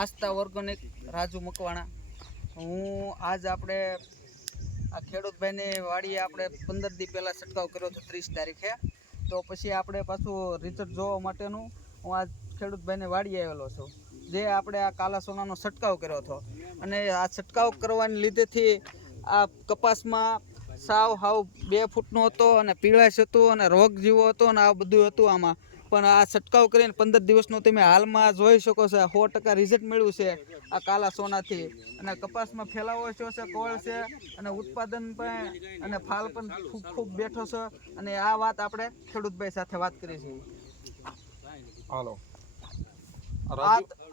આસ્થા organic Raju Makwana. હું આજ આપણે આ ખેડૂતભાઈની વાડીએ આપણે 15 દી પહેલાં છંટકાવ કર્યો હતો 30 તારીખે। તો પછી આપણે પાછું રિઝલ્ટ જોવા માટેનું હું આજ ખેડૂતભાઈની વાડીએ આવેલો છું, જે આપણે આ કાલા સોનાનો છંટકાવ કર્યો હતો। અને આ છંટકાવ કરવાને લીધેથી આ કપાસમાં સાવ 2 ફૂટનો હતો અને પીળાશ હતો અને રોગ જેવો હતો અને આ બધું હતું આમાં। પણ આ છંટકાવ કરીને 15 દિવસનું તમે હાલમાં જોઈ શકો છો, 100% રિઝલ્ટ મળ્યું છે આ કાલા સોનાથી। અને કપાસમાં ફેલાવો થયો છે, કોળ છે અને ઉત્પાદન પણ અને ફાલ પણ ખૂબ ખૂબ બેઠો છે। અને આ વાત આપણે ખેડૂતભાઈ સાથે વાત કરી છે। હાલો,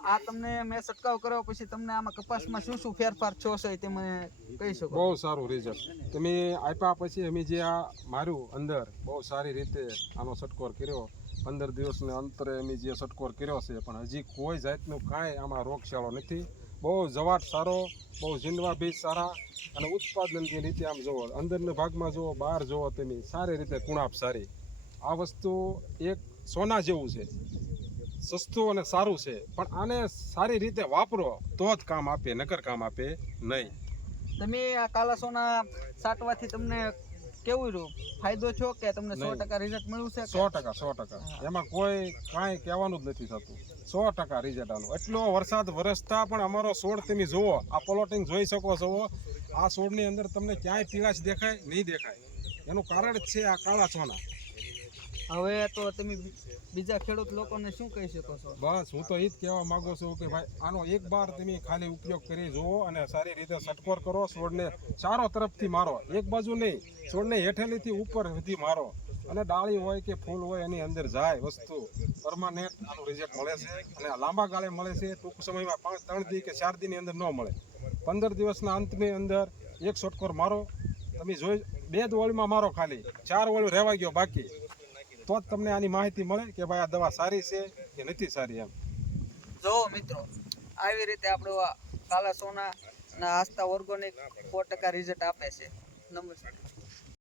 આ તમને મેં છંટકાવ કર્યો પછી તમને આમાં કપાસમાં શું શું ફેરફાર થયો છે તે મને કહી શકો? બહુ સારું રિઝલ્ટ તમે આપ્યા પછી અમે જે આ માર્યું અંદર બહુ સારી રીતે આનો છંટકોર કર્યો। 15 દિવસને અંતરે અમે જે છંટકોર કર્યો છે, પણ હજી કોઈ જાતનું કાંઈ આમાં રોગચાળો નથી। બહુ જવાટ સારો, બહુ ઝીંડવા બીજ સારા અને ઉત્પાદનની રીતે આમ જુઓ, અંદરના ભાગમાં જુઓ, બહાર જુઓ તમે, સારી રીતે કુણાપ સારી। આ વસ્તુ એક સોના જેવું છે, સસ્તું અને સારું છે, પણ આને સારી રીતે વાપરો તો જ કામ આપે, નકર કામ આપે નહીં। તમે આ કાલા સોના છાંટવાથી તમને કેવું રહ્યું, ફાયદો થયો કે તમને 100% રિઝલ્ટ મળ્યું છે? 100%। એમાં કોઈ કાંઈ કહેવાનું જ નથી થતું, 100% રિઝલ્ટ આનું। એટલો વરસાદ વરસતા પણ અમારો છોડ તમે જુઓ, આ પ્લોટિંગ જોઈ શકો છો, આ છોડની અંદર તમને ક્યાંય પીળાશ દેખાય નહીં દેખાય, એનું કારણ જ છે આ કાળા સોના। હવે તો તમે બીજા ખેડૂત લોકોને શું કહી શકો છો? બસ હું તો એ જ કહેવા માંગુ છું કે ભાઈ આનો એક બાર તમે ખાલી ઉપયોગ કરી જુઓ અને સારી રીતે છંટકોર કરો, છોડને ચારો તરફથી મારો, એક બાજુ નહીં, છોડને હેઠેલીથી ઉપર સુધી મારો, અને ડાળી હોય કે ફૂલ હોય એની અંદર જાય વસ્તુ પરમાનેન્ટ આનું રિઝલ્ટ મળે છે। અને લાંબા ગાળે મળે છે, ટૂંક સમયમાં 3 દી કે 4 દીની અંદર ન મળે। 15 દિવસના અંતની અંદર એક છંટકોર મારો, તમે જોઈ 2 જ ઓળીમાં મારો, ખાલી 4 ઓળું રહેવા ગયો બાકી, તો જ તમને આની માહિતી મળે કે ભાઈ આ દવા સારી છે કે નથી સારી એમ। જો મિત્રો, આવી રીતે આપણો કાલા સોના અને આસ્થા ઓર્ગેનિક 100% રિઝલ્ટ આપે છે। નમસ્કાર।